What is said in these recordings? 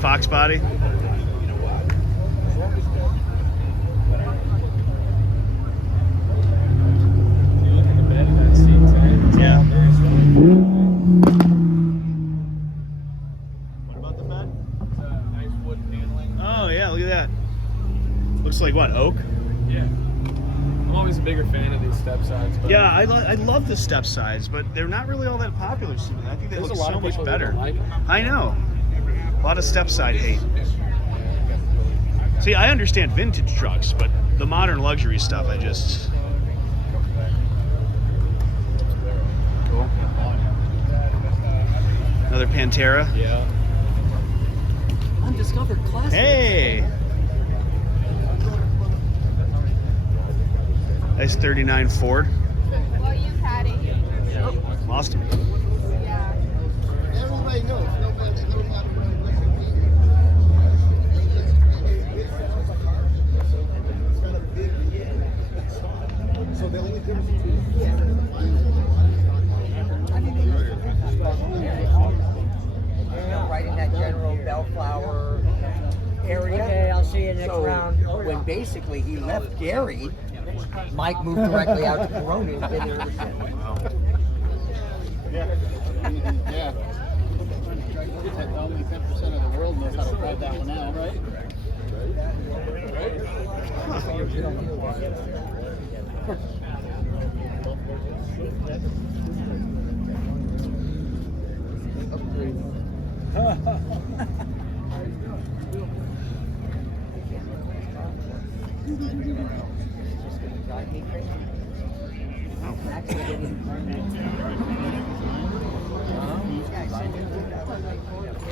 Fox body. Yeah. What about the bed? Nice wood paneling. Oh yeah, look at that. Looks like what, oak? Yeah. I'm always a bigger fan of these step sides. But Yeah, I love the step sides, but they're not really all that popular to me. I think they there's look a lot so of much people better. That don't like them. I know. A lot of step side hate. See, I understand vintage trucks, but the modern luxury stuff, I just... Cool. Another Pantera. Yeah. Undiscovered Classics. Hey! Nice 39 Ford. Well, you've had it. Oh, lost him. Yeah. Everybody knows. Nobody knows how to run So the only difference between Right in that general Bellflower area. Okay, I'll see you next So round. when basically he left Gary, Mike moved directly out to Corona and been there ever since. yeah. Only 10% of the world knows how to drive that one out, right?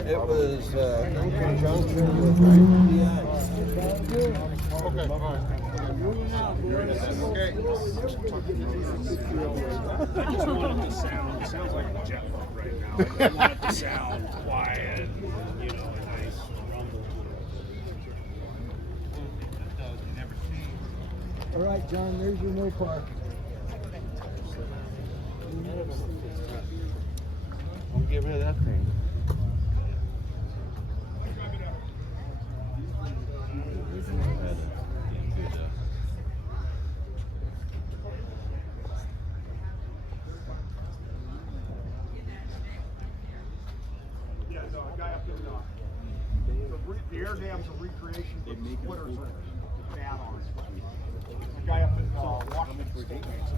It was in conjunction with Okay, all right. Okay. I just want it to sound, it sounds like a jet boat right now. I want it to sound quiet, and, you know, a nice rumble. All right, John, there's your no park. Don't get rid of that thing. Yeah, no, a guy up in the air dam's a recreation, but the splitters are bad on it. A guy up in Washington State makes it.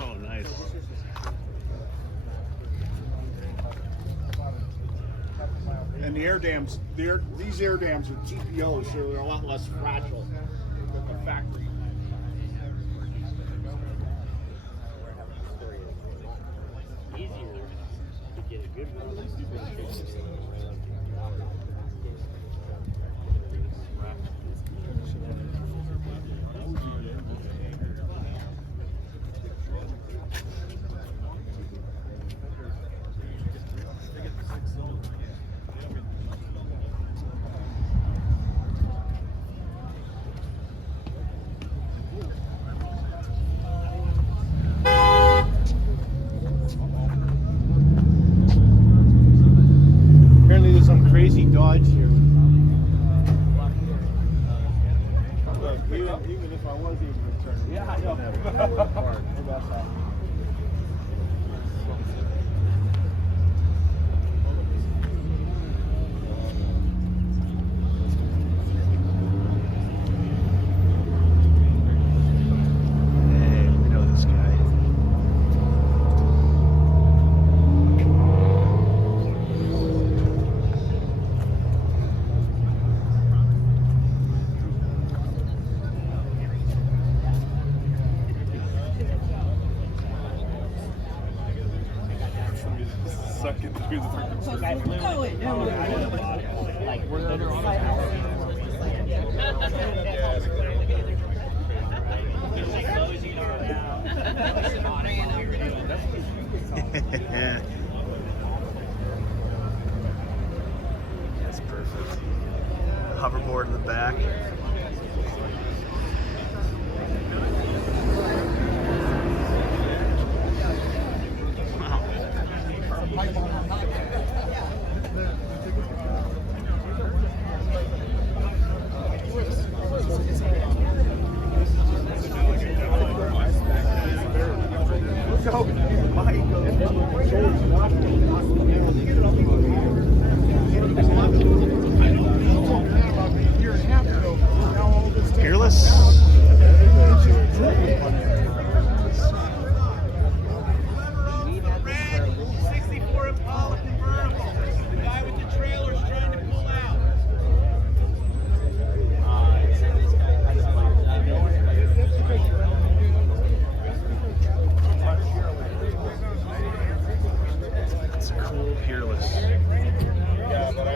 Oh, nice. And the air dams, these air dams are TPOs, so they're a lot less fragile than the factory. Apparently there's some crazy Dodge here. Even if I was able to turn it. Yeah, I know. Hey, we know this guy. Sucking through the freaking That's perfect. Hoverboard in the back. Wow. So Mike goes, Peerless. Red 64 Impala convertible. The guy with the trailer is trying to pull out. It's a cool Peerless. Yeah, but I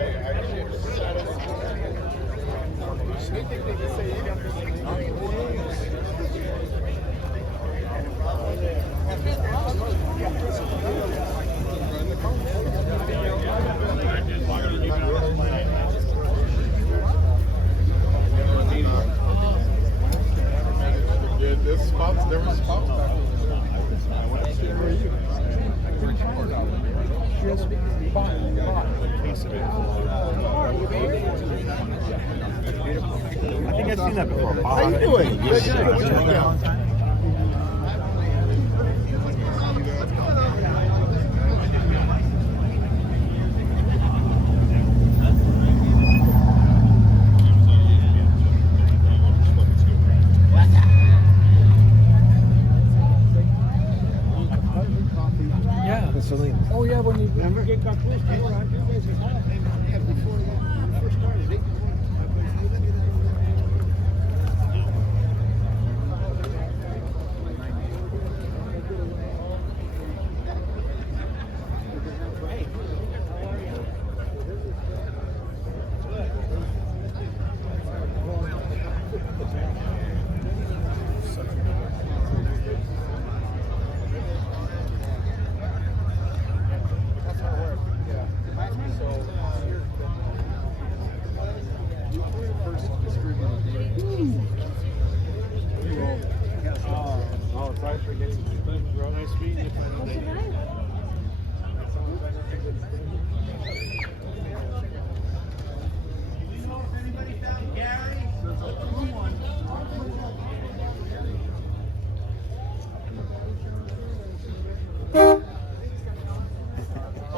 There's spots, there were spots back there. I went to see where you I think I've seen that before. How you doing? Good, good. Yeah. Oh yeah, when you get got close to you guys are home. Yeah, before you first started, they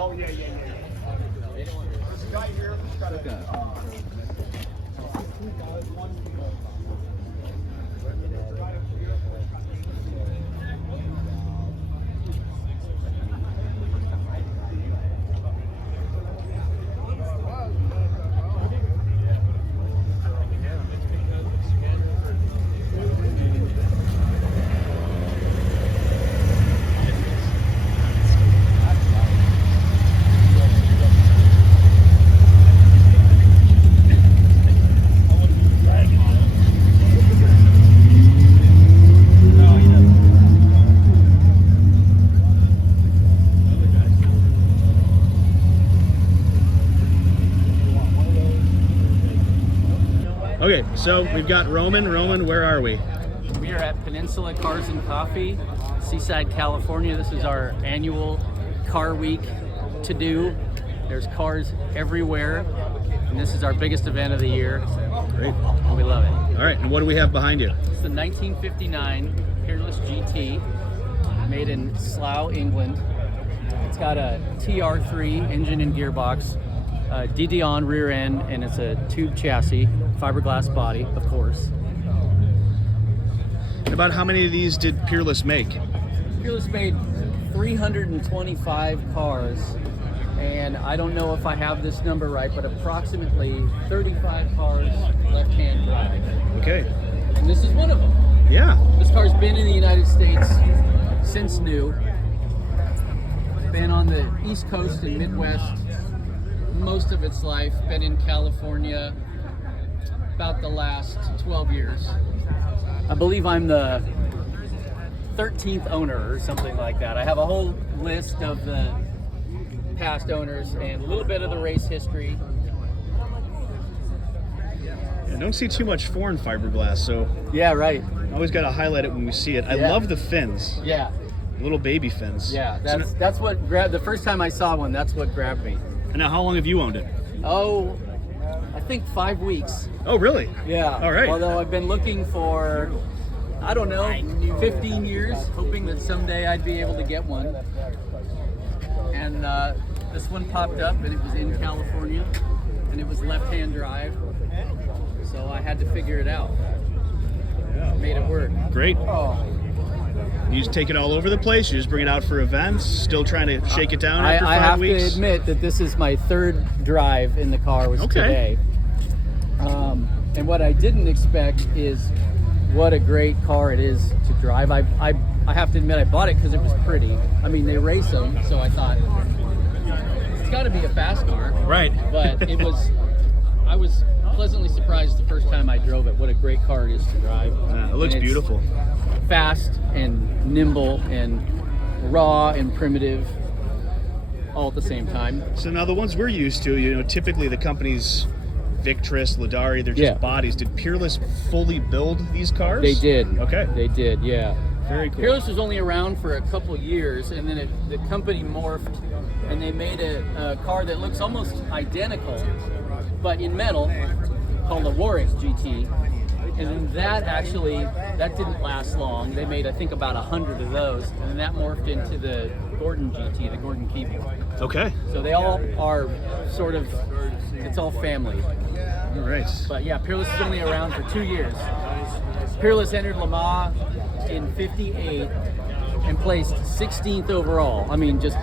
Oh, yeah. There's a guy here who's got a... Okay, so we've got Roman. Roman, where are we? We are at Peninsula Cars and Coffee, Seaside, California. This is our annual car week to do. There's cars everywhere, and this is our biggest event of the year. Great. And we love it. All right, and what do we have behind you? It's the 1959 Peerless GT, made in Slough, England. It's got a TR3 engine and gearbox, DD-on rear end, and it's a tube chassis, fiberglass body, of course. And about how many of these did Peerless make? Peerless made 325 cars, and I don't know if I have this number right, but approximately 35 cars left-hand drive. Okay. And this is one of them. Yeah. This car's been in the United States since new. Been on the East Coast and Midwest most of its life. Been in California about the last 12 years. I believe I'm the 13th owner or something like that. I have a whole list of the past owners and a little bit of the race history. I don't see too much foreign fiberglass, so Yeah, right. always got to highlight it when we see it. I Yeah. love the fins, Yeah, little baby fins. yeah. So That's what grabbed. The first time I saw one, that's what grabbed me. now, how long have you owned it? Oh, I think 5 weeks. Oh, really? Yeah. All right. Although I've been looking for I don't know, 15 years, hoping that someday I'd be able to get one. And this one popped up, and it was in California, and it was left-hand drive, so I had to figure it out. Made it work. Great. You just take it all over the place? You just bring it out for events? Still trying to shake it down after 5 I have weeks? to admit that this is my third drive in the car was today. And what I didn't expect is what a great car it is to drive. I have to admit I bought it because it was pretty. I mean, they race them, so I thought it's got to be a fast car. Right. But I was pleasantly surprised the first time I drove it. What a great car it is to drive. It looks And it's beautiful. Fast and nimble and raw and primitive all at the same time. So now the ones we're used to, you know, typically the companies Victress, LaDawri, they're just bodies. Did Peerless fully build these cars? They did. Okay. They did, yeah. Very cool. Peerless was only around for a couple years, and then the company morphed, and they made a car that looks almost identical, but in metal, called a Warwick GT. And then that didn't last long. They made, I think, about 100 of those, and then that morphed into the Gordon GT, the Gordon Keeble. Okay. So they all are sort of, it's all family. All right. But yeah, Peerless is only around for 2 years. Peerless entered Le Mans in '58 and placed 16th overall. I mean, just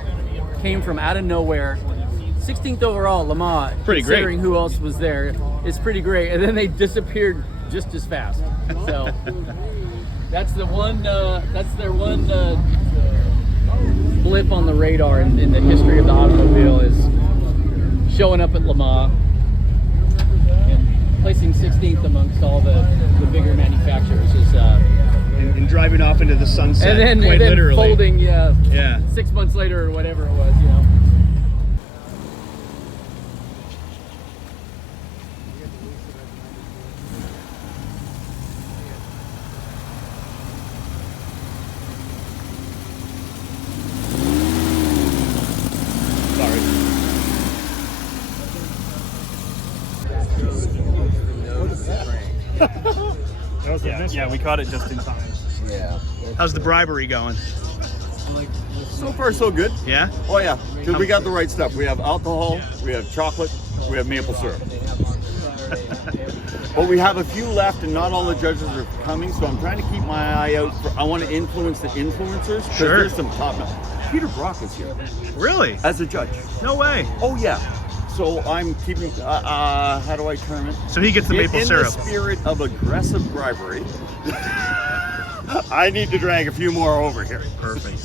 came from out of nowhere. 16th overall at Le Mans. Pretty great. Considering who else was there, it's pretty great. And then they disappeared just as fast. So that's the one. That's their one blip on the radar in the history of the automobile is showing up at Le Mans and placing 16th amongst all the bigger manufacturers is. And driving off into the sunset, and then literally. folding, Yeah. 6 months later or whatever it was, you know. Yeah, we caught it just in time. Yeah. How's the bribery going? So far, so good. Yeah? Oh yeah, because we got the right stuff. We have alcohol, we have chocolate, we have maple syrup. But we have a few left, and not all the judges are coming. So I'm trying to keep my eye out. I want to influence the influencers because Sure. there's some top notch. Peter Brock is here Really? as a judge. No way. Oh yeah. So I'm keeping. How do I term it? So he gets the maple syrup. In the spirit of aggressive bribery, I need to drag a few more over here. Perfect.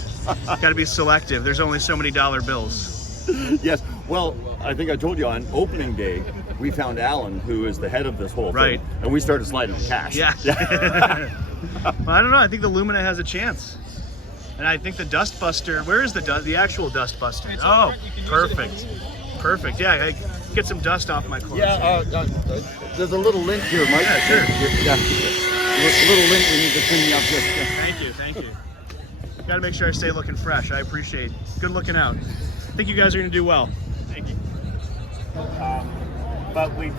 Got to be selective. There's only so many dollar bills. Yes. Well, I think I told you on opening day, we found Alan, who is the head of this whole Right. thing, and we started sliding the cash. Yeah. Well, I don't know. I think the Lumina has a chance. And I think the Dustbuster, where is the actual Dustbuster? Oh, perfect. Perfect. Yeah, I get some dust off my clothes. Yeah. There's a little lint here, Mike. Yeah, sure. Yeah. A little lint we need to clean me up here. Yeah. Thank you. Thank you. Got to make sure I stay looking fresh. I appreciate it. Good looking out. I think you guys are going to do well. Thank you. But we,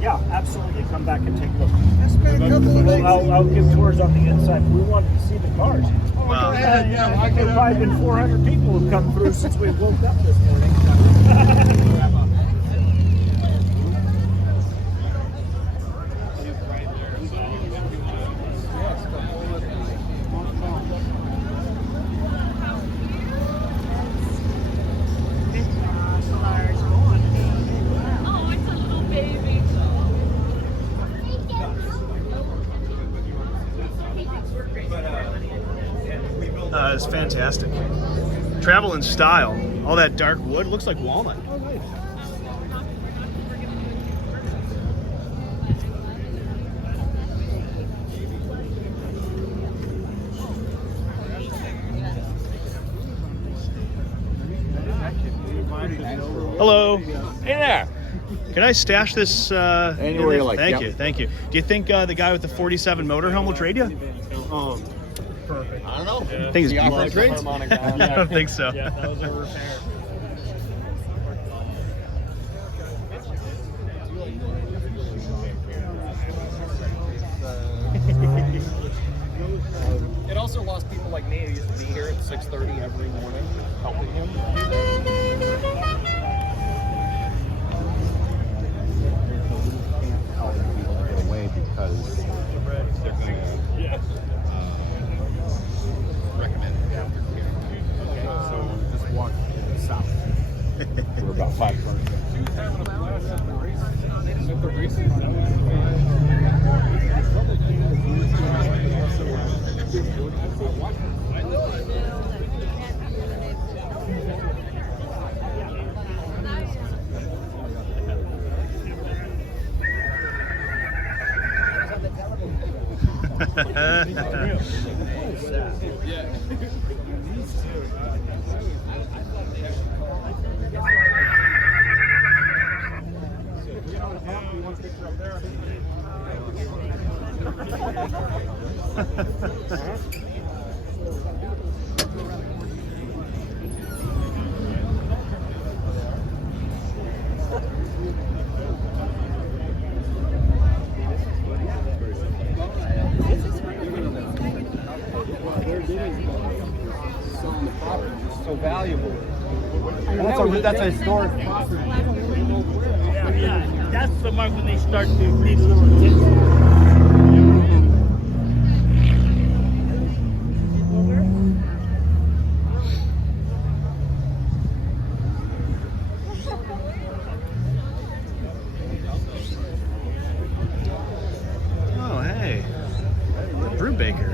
yeah, absolutely come back and take a look. I'll give tours on the inside. We wanted to see the cars. Well, I think there probably been 400 people who've come through since we woke up this morning. It's fantastic. Travel in style. All that dark wood looks like walnut. Hello. Hey there. Can I stash this? Anywhere you like. Thank Yep. you. Thank you. Do you think the guy with the 47 motorhome will trade you? Perfect. I don't know. I think it's Yeah, beautiful. trades? I don't think so. Yeah, that was a repair. It also lost people like me who used to be here at 6:30 every morning helping him. Get away because they're going to recommend aftercare. Okay, so just walk south. We're about 5 cars. So valuable. That's a historic property. Yeah, that's the mark when they start to need a little Oh, hey. Brubaker.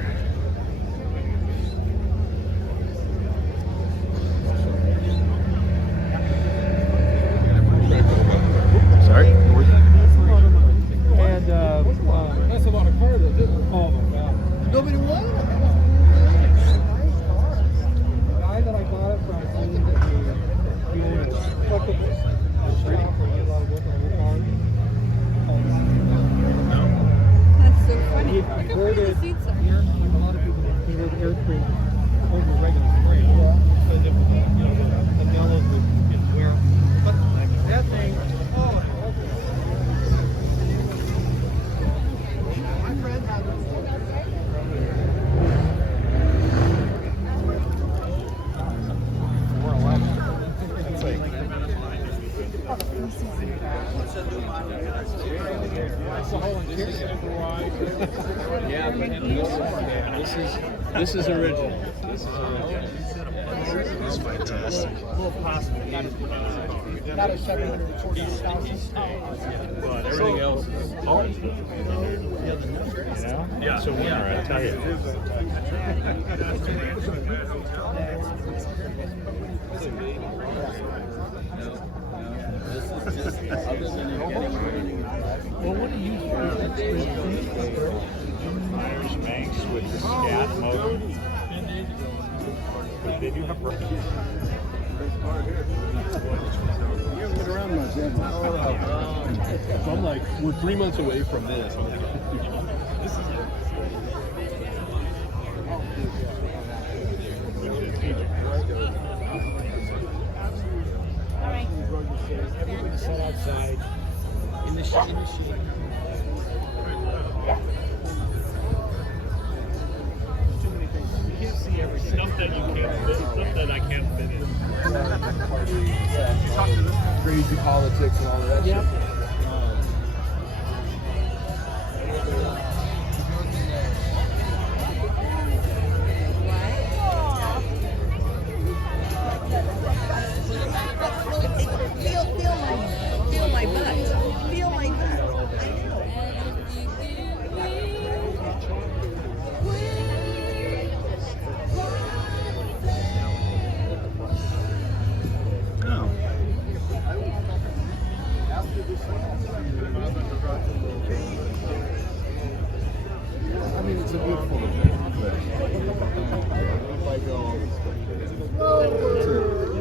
Sorry? And that's a lot of cars. Oh my God. Nobody wanted it. The guy that I got it from told me that he owned a truck of this. That's so funny. He Look how pretty converted the seats are. like a lot of people that converted airstream over regular spray. Because it was, the mellows would get wear. But that thing, oh, my friend had it. It's like, That's the whole interior. Yeah, but this is original. This is original. That's fantastic. Not a 740,000. but everything else is owned. You know? Yeah. It's a winner, I tell you. Well, what do you Irish Manx with the scat motor. But they do have get around much, so I'm like, we're 3 months away from this. I'm like, this is Everybody sat outside in the shade. You can't see everything. stuff that you can't fit, stuff that I can't fit in. Crazy politics and all that. Yep. Feel my butt. Feel my butt. Oh. I mean, it's a beautiful event, but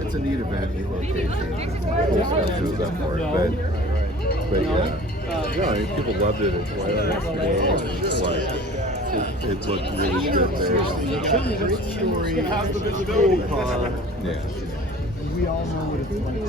it's a neat event, neat location. Just got through that part, but yeah, people loved it as well yesterday. It's like it looked really good there. How's the visibility? Yeah. We all know what it's like.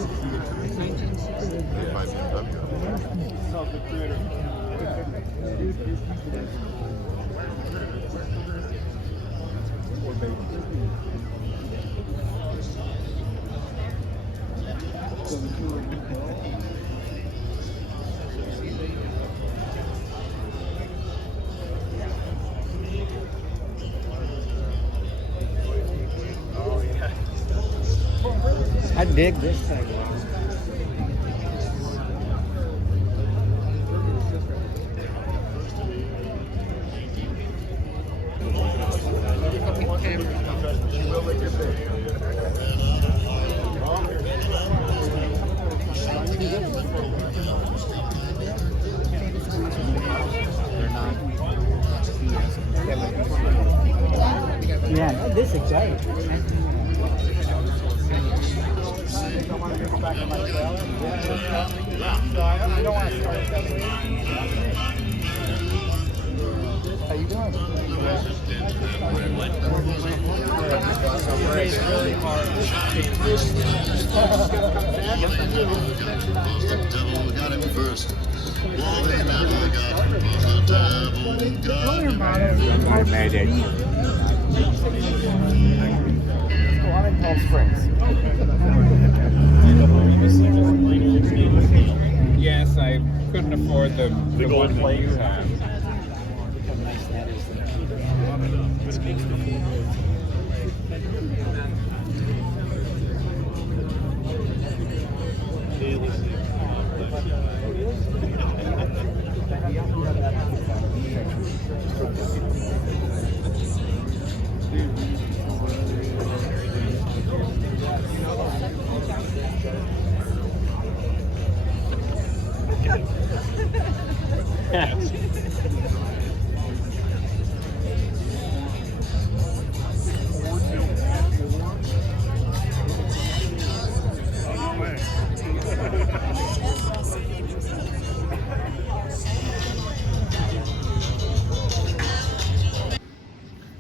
I dig this thing. Yeah, this is exciting. How you doing? Got him first. Well, they never got the devil. I made it. I'm in Palm Springs. Yes, I couldn't afford the one that you have.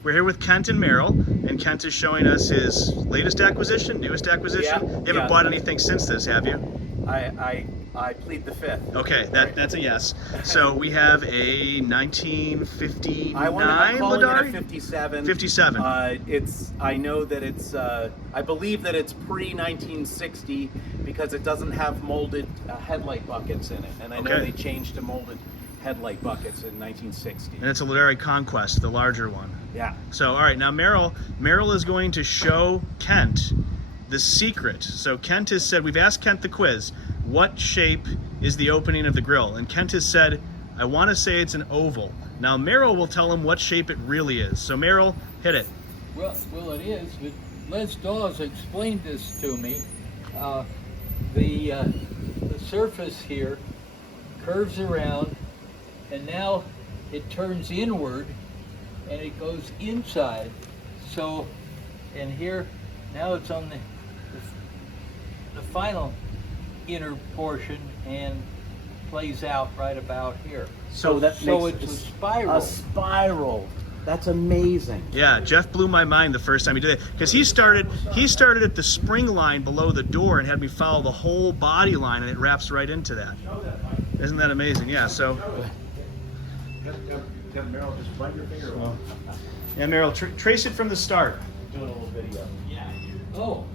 We're here with Kent and Merrill, and Kent is showing us his latest acquisition, newest acquisition. Yeah, You haven't bought anything since this, have you? I plead the fifth. Okay, that's a yes. So we have a 1959 I'm calling it a LaDawri? 57. 57. I know that it's. I believe that it's pre-1960 because it doesn't have molded headlight buckets in it, and I know Okay. they changed to molded headlight buckets in 1960. And it's a LaDawri Conquest, the larger one. Yeah. So, all right, now Merrill is going to show Kent the secret. So Kent has said, we've asked Kent the quiz, what shape is the opening of the grill? And Kent has said, I want to say it's an oval. Now Merrill will tell him what shape it really is. So Merrill, hit it. Well, it is, but Les Dawes explained this to me. The surface here curves around, and now it turns inward, and it goes inside. So, and here, now it's on the final inner portion and plays out right about here. So it's a spiral. A spiral. That's amazing. Yeah, Jeff blew my mind the first time he did it because he started at the spring line below the door and had me follow the whole body line, and it wraps right into that. Isn't that amazing? Yeah. So. Merrill, just run your finger over. Yeah, Merrill, trace it from the start. Doing a little video. Oh,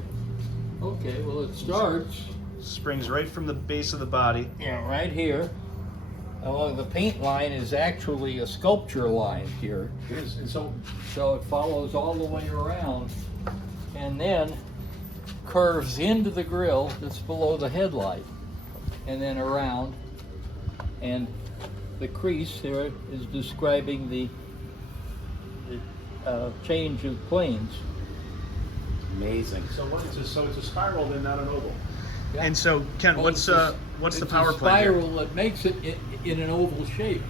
okay. Well, it starts. Springs right from the base of the body. Yeah, right here. Well, the paint line is actually a sculpture line here. It is, and So it follows all the way around and then curves into the grill that's below the headlight and then around. And the crease there is describing the change of planes. Amazing. so it's a spiral, then not an oval. And so, Ken, what's the power It's a play here? spiral that makes it in an oval shape.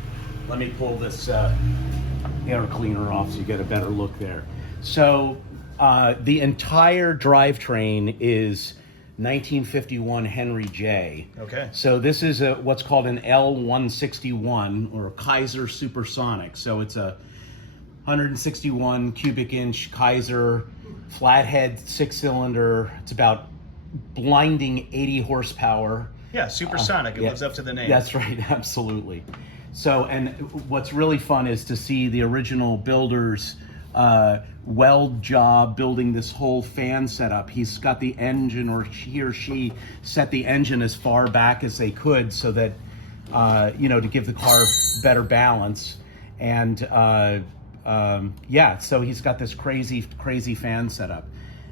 Let me pull this air cleaner off so you get a better look there. So the entire drivetrain is 1951 Henry J. Okay. So this is what's called an L161 or a Kaiser Supersonic. So it's a 161 cubic inch Kaiser flathead 6-cylinder. It's about blinding 80 horsepower. Yeah, supersonic. It yeah, lives up to the name. That's right, absolutely. So, and what's really fun is to see the original builders weld job building this whole fan setup. He's got the engine, or he or she set the engine as far back as they could so that, to give the car better balance. And so he's got this crazy fan setup.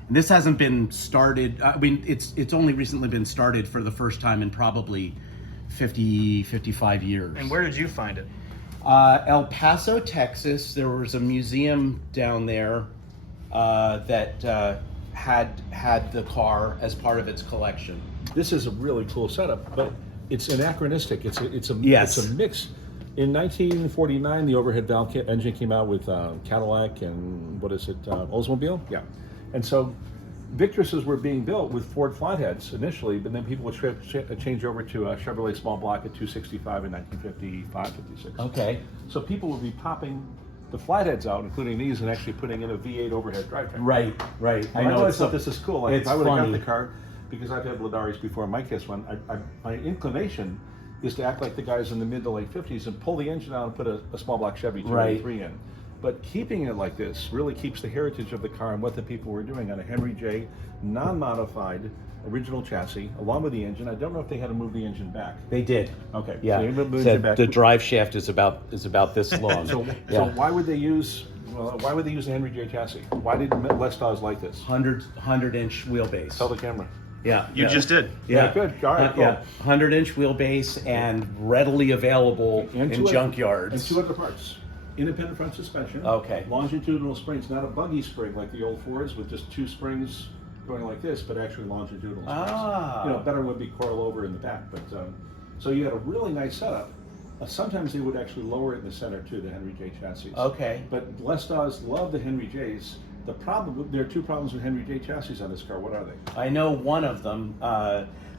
And this hasn't been started. I mean, it's only recently been started for the first time in probably 55 years. And where did you find it? El Paso, Texas. There was a museum down there that had the car as part of its collection. This is a really cool setup, but it's anachronistic. It's a mix. In 1949, the overhead valve engine came out with Cadillac and Oldsmobile? Yeah. And so Victresses were being built with Ford flatheads initially, but then people would change over to a Chevrolet small block at 265 in 1955, 56. Okay. So people would be popping the flatheads out, including these, and actually putting in a V8 overhead drivetrain. Right. I always thought this is cool. Like, if I would have got funny. the car, because I've had LaDawri's before my Kiss one, my inclination is to act like the guys in the mid to late 50s and pull the engine out and put a small block Chevy 283 in. But keeping it like this really keeps the heritage of the car and what the people were doing on a Henry J. non-modified original chassis, along with the engine. I don't know if they had to move the engine back. They did. Okay. Yeah. So they moved the engine back. The drive shaft is about this long. So why would they use the Henry J. chassis? Why did Les Dawes like this? 100-inch wheelbase. Tell the camera. Yeah, you just did. Yeah, good. All right, cool. 100-inch wheelbase and readily available in junkyards. And two other parts. Independent front suspension. Okay. Longitudinal springs, not a buggy spring like the old Fords with just two springs going like this, but actually longitudinal springs. Better would be coil over in the back. But so you had a really nice setup. Sometimes they would actually lower it in the center too, the Henry J chassis. Okay. But Les Dawes loved the Henry J's. There are two problems with Henry J chassis on this car. What are they? I know one of them.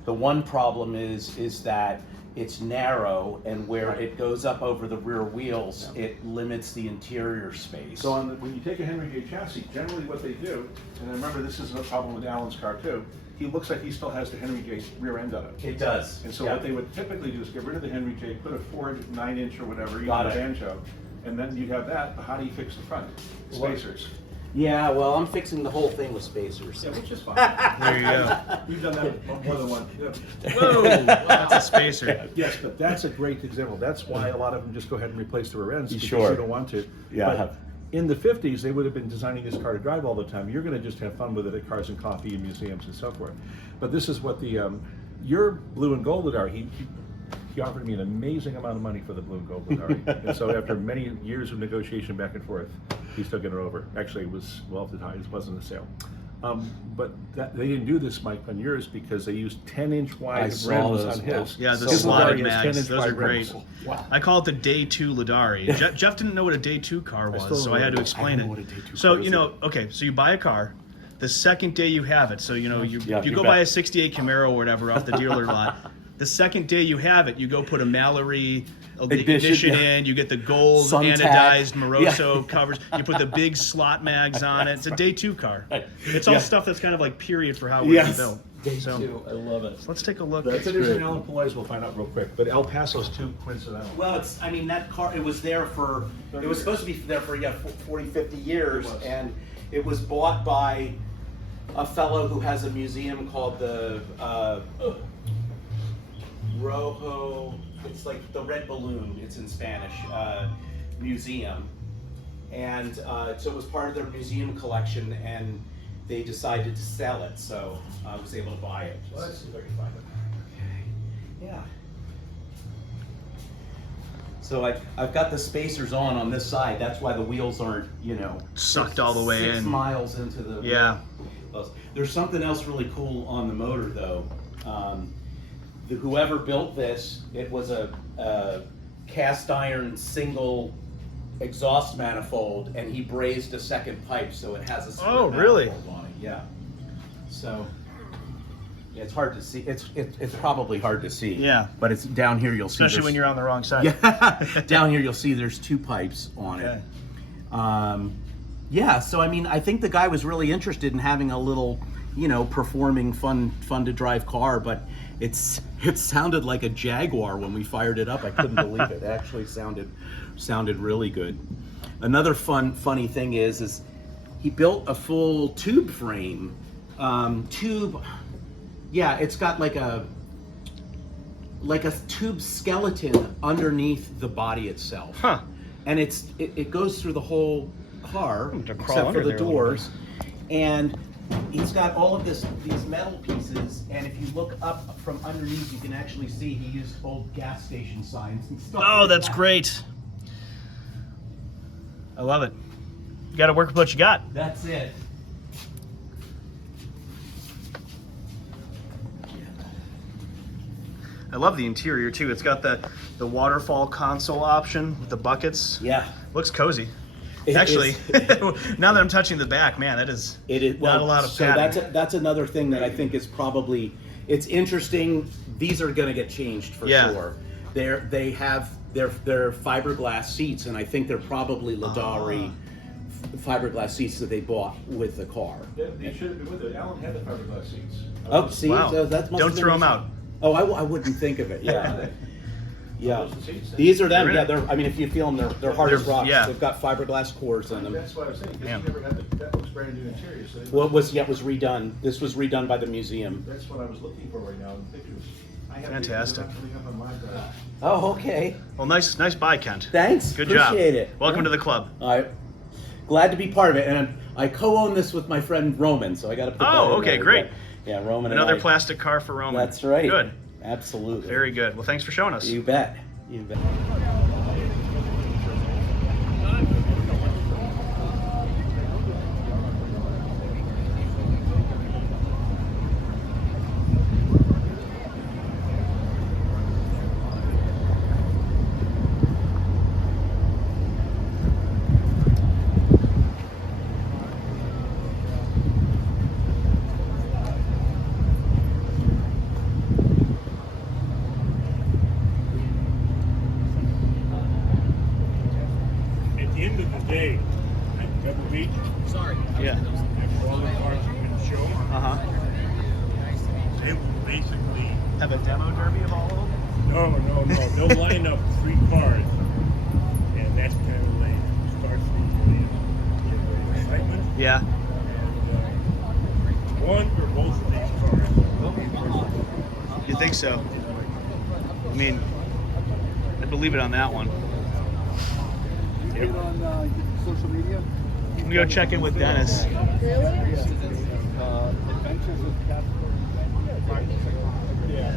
The one problem is that it's narrow, and where it goes up over the rear wheels, it limits the interior space. So when you take a Henry J chassis, generally what they do, and I remember this is a problem with Alan's car too, he looks like he still has the Henry J rear end on it. It does. And so what they would typically do is get rid of the Henry J, put a 9-inch or whatever, even Got a it. banjo, and then you have that, but how do you fix the front? Spacers. Yeah, well, I'm fixing the whole thing with spacers. Yeah, which is fine. There you go. You've done that more than one. Whoa, that's a spacer. Yes, but that's a great example. That's why a lot of them just go ahead and replace the rear ends because Sure. you don't want to. Yeah. But in the 50s, they would have been designing this car to drive all the time. You're going to just have fun with it at Cars and Coffee and museums and so forth. But this is what your blue and gold LaDawri, he offered me an amazing amount of money for the blue and gold LaDawri. And so after many years of negotiation back and forth, he took it over. Actually, it was well off the tie. It wasn't a sale. But they didn't do this, Mike, on yours because they used 10-inch wide rims on his. Yeah, the His slotted LaDawri has mags. 10-inch Those are wide great. rims. Wow. I call it the Day 2 LaDawri. Jeff didn't know what a Day 2 car was, so I had to explain it. So, okay, so you buy a car. The second day you have it, so you go buy a 68 Camaro or whatever off the dealer lot. The second day you have it, you go put a Mallory ignition in, you get the gold anodized Moroso covers, you put the big slot mags on it. It's a Day 2 car. It's all stuff that's kind of like period for how we're built. Day 2, I love it. So let's take a look. That's an interesting Alan Palois we'll find out real quick. But El Paso's too coincidental. Well, that car, it was supposed to be there for 40, 50 years, and it was bought by a fellow who has a museum called the Rojo, it's like the Red Balloon, it's in Spanish, museum. And so it was part of their museum collection, and they decided to sell it, so I was able to buy it. Well, let's see if I can find it. Okay, yeah. So I've got the spacers on this side, that's why the wheels aren't, sucked all the way in. 6 miles into the... Yeah. There's something else really cool on the motor, though. Whoever built this, it was a cast iron single exhaust manifold, and he brazed a second pipe, so it has a split manifold on it. Yeah. So it's hard to see. It's probably hard to see. Yeah. But it's down here. You'll see. Especially when you're on the wrong side. Yeah. Down here, you'll see there's 2 pipes on it. Yeah, so I mean, I think the guy was really interested in having a little, you know, performing fun to drive car, but it sounded like a Jaguar when we fired it up. I couldn't believe it. It actually sounded really good. Another funny thing is he built a full tube frame. Yeah, it's got like a tube skeleton underneath the body itself. Huh. And it goes through the whole car to crawl except under for the there a little doors. And he's got all of these metal pieces, and if you look up from underneath, you can actually see he used old gas station signs and stuff. Oh, like that's that. great. I love it. You got to work with what you got. That's it. I love the interior too. It's got the waterfall console option with the buckets. Yeah. Looks cozy. It Actually, now that I'm touching the back, man, it is not a lot of so padding. that's another thing that I think is probably, it's interesting. These are going to get changed for sure. They have their fiberglass seats, and I think they're probably LaDawri fiberglass seats that they bought with the car. They should have been with it. Alan had the fiberglass seats. Oh, see, Wow. so that must Don't have been throw them out. Oh, I wouldn't think of it. Yeah. Yeah, Those are the seats then? these are them. Really? Yeah, they're. I mean, if you feel them, they're hard as rocks. yeah. They've got fiberglass cores in them. That's what I was saying. Because Man. you never had that looks brand new interior. So Well, it was redone. This was redone by the museum. that's what I was looking for right now in pictures. I have Fantastic. They're not coming up on my drive. Oh, okay. Well, nice buy, Kent. Thanks. Good job. Appreciate it. Welcome Yeah. to the club. Glad to be part of it, and I co-own this with my friend Roman, so I got to put that Oh, in okay, there. great. Yeah, Roman. Another and I, plastic car for Roman. That's right. Good. Absolutely. Very good. Well, thanks for showing us. You bet. You bet. At the end of the day, at Pebble Beach, Yeah. after all the cars have been shown, they will basically Have a demo derby of all of them? no. They'll line up 3 cars, and that's kind of like starts the excitement. Yeah. One or both of these cars will be first. You think so? I mean, I believe it on that one. Put it on social media. I'm gonna go check in with Dennis. Really? Adventures with Casper. Yeah.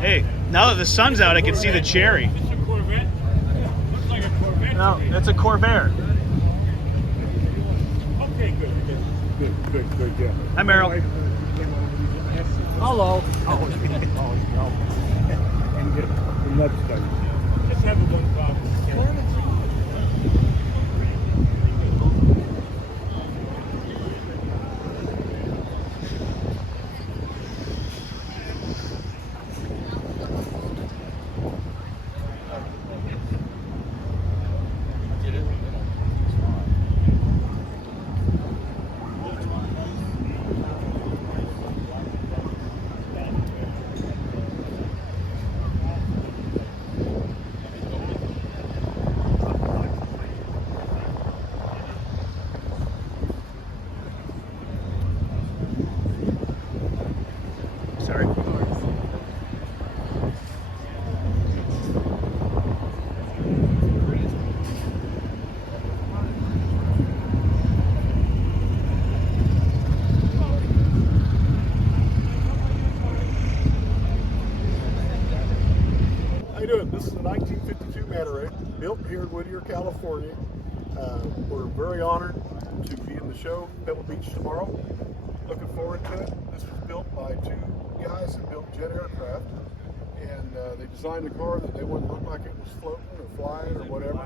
Hey, now that the sun's out, I can see the cherry. It's a Corvette. Looks like a Corvette. No, to me. it's a Corvair. Okay, good, yeah. Hi, Merrill. Hello. And get the nuts done. Just have the one problem. Sorry. How you doing? This is a 1952 Manta Ray, built here in Whittier, California. We're very honored to be in the show, Pebble Beach, tomorrow. Looking forward to it. This was built by two guys that built jet aircraft, and they designed a car that they wouldn't look like it was floating or flying or whatever.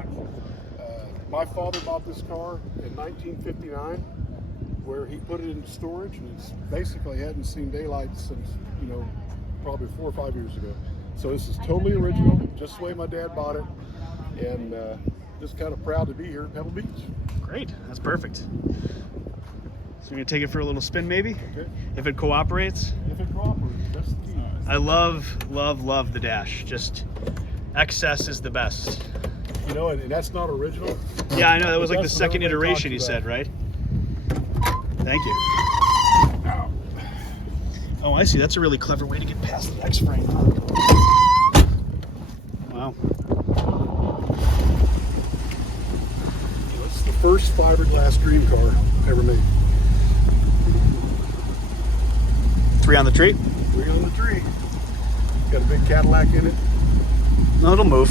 My father bought this car in 1959, where he put it into storage, and it's basically hadn't seen daylight since, you know, probably 4 or 5 years ago. So this is totally original, just the way my dad bought it, and just kind of proud to be here at Pebble Beach. Great, that's perfect. So we're gonna take it for a little spin, maybe? Okay. If it cooperates. If it cooperates, that's the key. I love the dash. Just excess is the best. You know, and that's not original. Yeah, I know. That was like the That's what second everybody iteration you talks said, about. right? Thank you. Oh, I see. That's a really clever way to get past the X-frame. Wow. It's the first fiberglass dream car ever made. 3 on the tree? 3 on the tree. Got a big Cadillac in it. No, it'll move.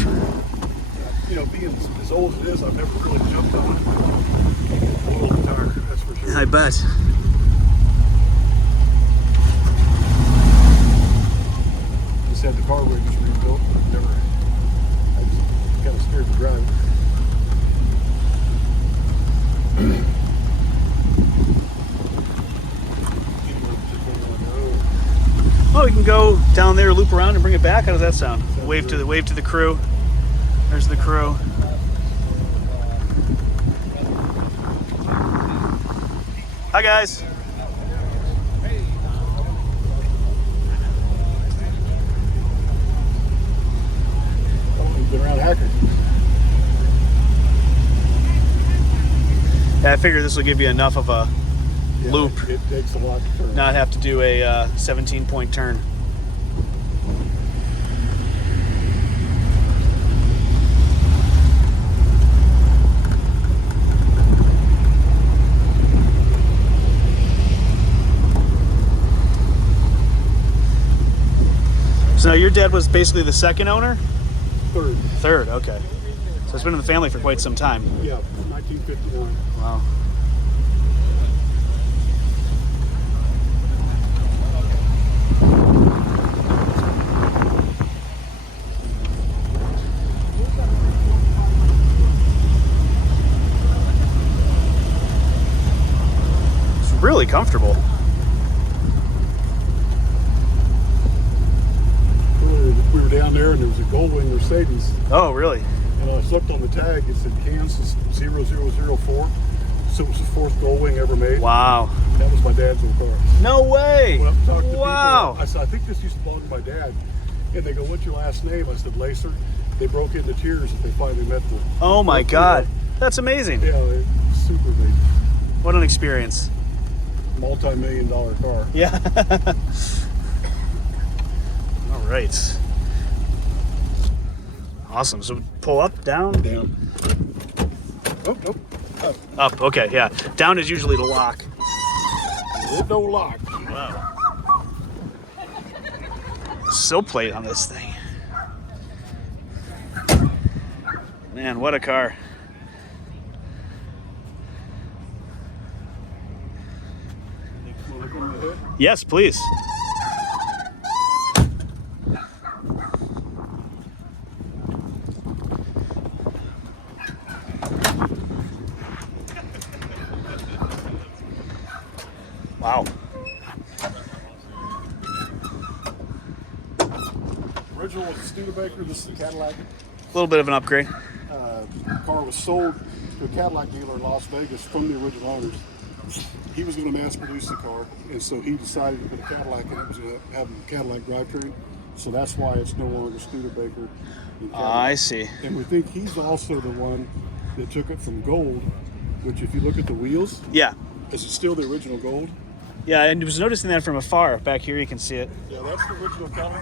You know, being as old as it is, I've never really jumped on it. A little guitar, that's for sure. I bet. Just had the car just rebuilt, but never. I just kind of scared to drive it. Oh, you can go down there, loop around, and bring it back. How does that sound? Wave to the crew. There's the crew. Hi guys. You've been around Hagerty. Yeah, I figure this will give you enough of a loop. It takes a lot to turn. Not have to do a 17-point turn. So your dad was basically the second owner? Third. Third, okay. So it's been in the family for quite some time. Yeah, 1959. Wow. It's really comfortable. We were down there and there was a Goldwing Mercedes. Oh, really? And I looked on the tag, it said Kansas 0004. So it was the 4th Goldwing ever made. Wow. That was my dad's old car. No way! When I talked to Wow. people, I said, I think this used to belong to my dad. And they go, what's your last name? I said, Lacer. They broke into tears that they finally met the... Oh my God. That's amazing. Yeah, it's super big. What an experience. Multi-million-dollar car. Yeah. All right. Awesome. So pull up, down? Down. Oh, nope. Up. Up, okay, yeah. Down is usually the lock. There's no lock. Wow. Sill plate on this thing. Man, what a car. Yes, please. Wow. Original was a Studebaker. This is a Cadillac. A little bit of an upgrade. The car was sold to a Cadillac dealer in Las Vegas from the original owners. He was going to mass produce the car, and so he decided to put a Cadillac in it. It was going to have a Cadillac drivetrain, so that's why it's no longer Studebaker. I see. And we think he's also the one that took it from gold, which if you look at the wheels, yeah, is it still the original gold? Yeah, and I was noticing that from afar. Back here you can see it. Yeah, that's the original color.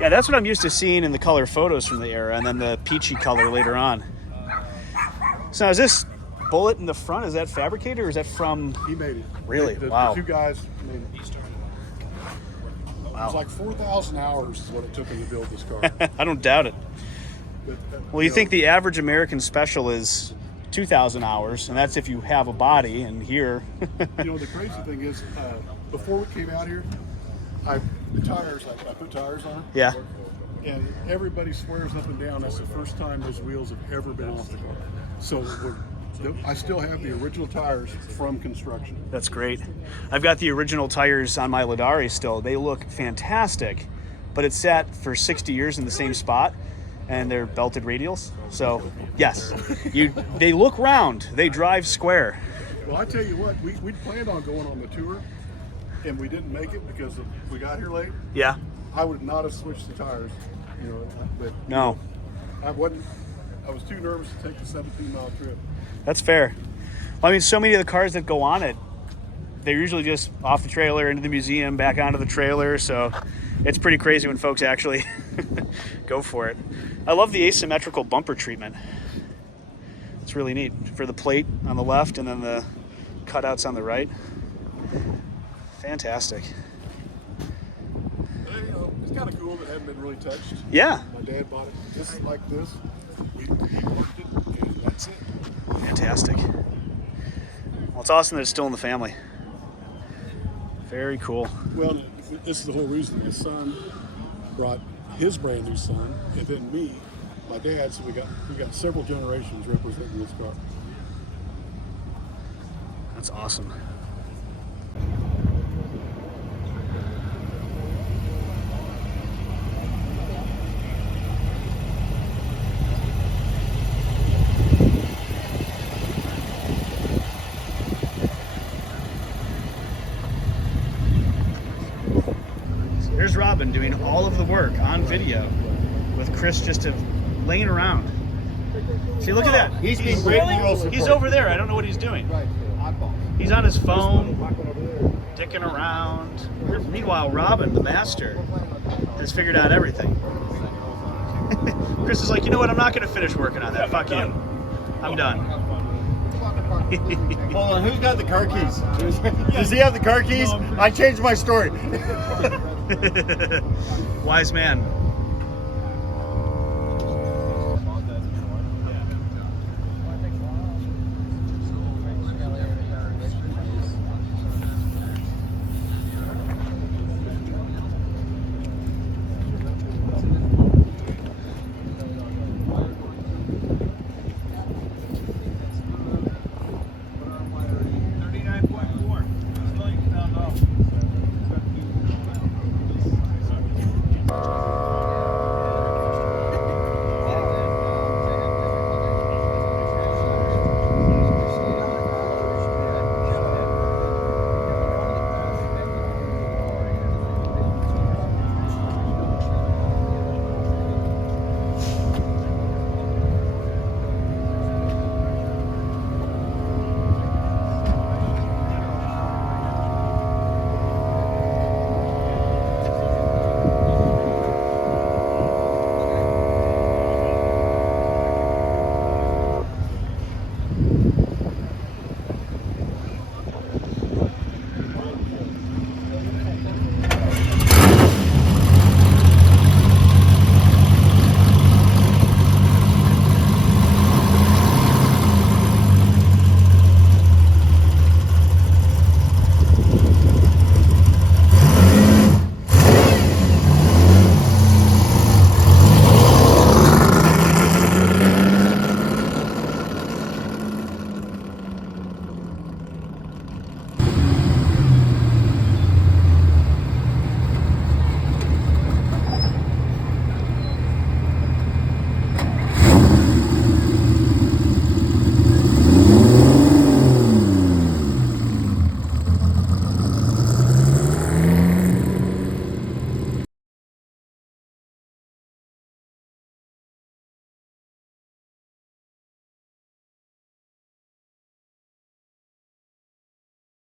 Yeah, that's what I'm used to seeing in the color photos from the era, and then the peachy color later on. So now, is this bullet in the front, is that fabricated or is that from... He made it. Really? The Wow. two guys made it. It was like 4,000 hours is what it took him to build this car. I don't doubt it. But, Well, you think the average American special is 2,000 hours, and that's if you have a body, and here... You know, the crazy thing is, before we came out here, the tires, I put tires on it. Yeah. And everybody swears up and down that's the first time those wheels have ever been off the car. So I still have the original tires from construction. That's great. I've got the original tires on my LaDawri still. They look fantastic, but it's sat for 60 years in the same spot, and they're belted radials. So, yes, they look round. They drive square. Well, I tell you what, we planned on going on the tour, and we didn't make it because we got here late. Yeah. I would not have switched the tires, you know, but No. I was too nervous to take the 17-mile trip. That's fair. Well, I mean, so many of the cars that go on it, they're usually just off the trailer, into the museum, back onto the trailer. So it's pretty crazy when folks actually go for it. I love the asymmetrical bumper treatment. It's really neat for the plate on the left and then the cutouts on the right. Fantastic. You know, it's kind of cool that it hadn't been really touched. Yeah. My dad bought it just like this. We worked it, and that's it. Fantastic. Well, it's awesome that it's still in the family. Very cool. Well, this is the whole reason. My son brought his brand new son, and then me, my dad. So we got several generations representing this car. That's awesome. Here's Robin doing all of the work on video with Chris just laying around. See, look at that. He's being great moral support. He's over there. I don't know what he's doing. He's on his phone, dicking around. Meanwhile, Robin, the master, has figured out everything. Chris is like, you know what? I'm not going to finish working on that. Fuck you. I'm done. Hold on, who's got the car keys? Does he have the car keys? I changed my story. Wise man.